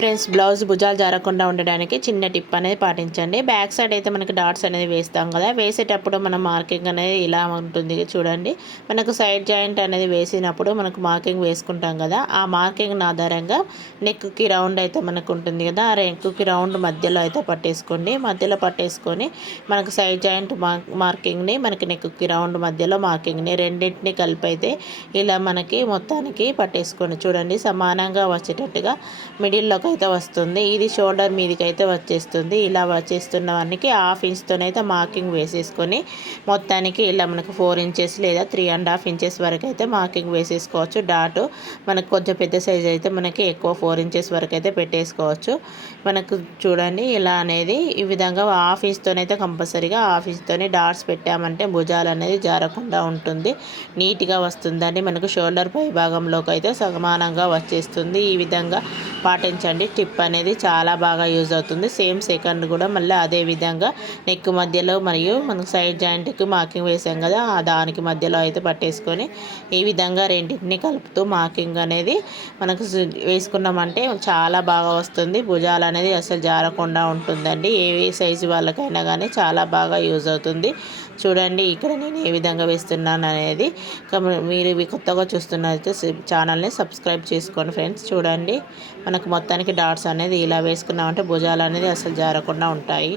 Friends, blouse భుజాలు జారకుండా ఉండడానికి చిన్న టిప్ అనేది పాటించండి. బ్యాక్ సైడ్ అయితే మనకి డాట్స్ అనేది వేస్తాం కదా, వేసేటప్పుడు మనం మార్కింగ్ అనేది ఇలా ఉంటుంది చూడండి. మనకు సైడ్ జాయింట్ అనేది వేసినప్పుడు మనకు మార్కింగ్ వేసుకుంటాం కదా, ఆ మార్కింగ్ ఆధారంగా నెక్కి రౌండ్ అయితే మనకు ఉంటుంది కదా, ఆ నెక్కి రౌండ్ మధ్యలో అయితే పట్టేసుకోండి. మధ్యలో పట్టేసుకొని మనకు సైడ్ జాయింట్ మార్కింగ్ని, మనకి నెక్కి రౌండ్ మధ్యలో మార్కింగ్ని రెండింటిని కలిపి అయితే ఇలా మనకి మొత్తానికి పట్టేసుకోండి. చూడండి, సమానంగా వచ్చేటట్టుగా మిడిల్లోకి అయితే వస్తుంది. ఇది షోల్డర్ మీదకి అయితే వచ్చేస్తుంది. ఇలా వచ్చేస్తున్నవానికి హాఫ్ ఇంచ్తోనైతే మార్కింగ్ వేసేసుకొని మొత్తానికి ఇలా మనకు 4 ఇంచెస్ లేదా 3.5 ఇంచెస్ వరకు అయితే మార్కింగ్ వేసేసుకోవచ్చు. డాటు మనకు కొంచెం పెద్ద సైజ్ అయితే మనకి ఎక్కువ 4 ఇంచెస్ వరకు అయితే పెట్టేసుకోవచ్చు. మనకు చూడండి, ఇలా అనేది ఈ విధంగా హాఫ్ ఇంచ్తోనైతే కంపల్సరీగా హాఫ్ ఇంచ్తోనే డాట్స్ పెట్టామంటే భుజాలు అనేది జారకుండా ఉంటుంది, నీట్గా వస్తుందండి. మనకు షోల్డర్ పై భాగంలోకి అయితే సమానంగా వచ్చేస్తుంది. ఈ విధంగా పాటించండి. టిప్ అనేది చాలా బాగా యూజ్ అవుతుంది. సేమ్ సెకండ్ కూడా మళ్ళీ అదే విధంగా నెక్ మధ్యలో మరియు మనకు సైడ్ జాయింట్కి మార్కింగ్ వేసాం కదా, దానికి మధ్యలో అయితే పట్టేసుకొని ఈ విధంగా రెండింటిని కలుపుతూ మార్కింగ్ అనేది మనకు వేసుకున్నామంటే చాలా బాగా వస్తుంది. భుజాలు అనేది అసలు జారకుండా ఉంటుందండి. ఏ సైజు వాళ్ళకైనా కానీ చాలా బాగా యూజ్ అవుతుంది. చూడండి, ఇక్కడ నేను ఏ విధంగా వేస్తున్నాను అనేది. మీరు ఇవి కొత్తగా చూస్తున్నట్లయితే ఛానల్ని సబ్స్క్రైబ్ చేసుకోండి ఫ్రెండ్స్. చూడండి, మనకు మొత్తానికి డాట్స్ అనేది ఇలా వేసుకున్నామంటే భుజాలు అనేది అసలు జారకుండా ఉంటాయి.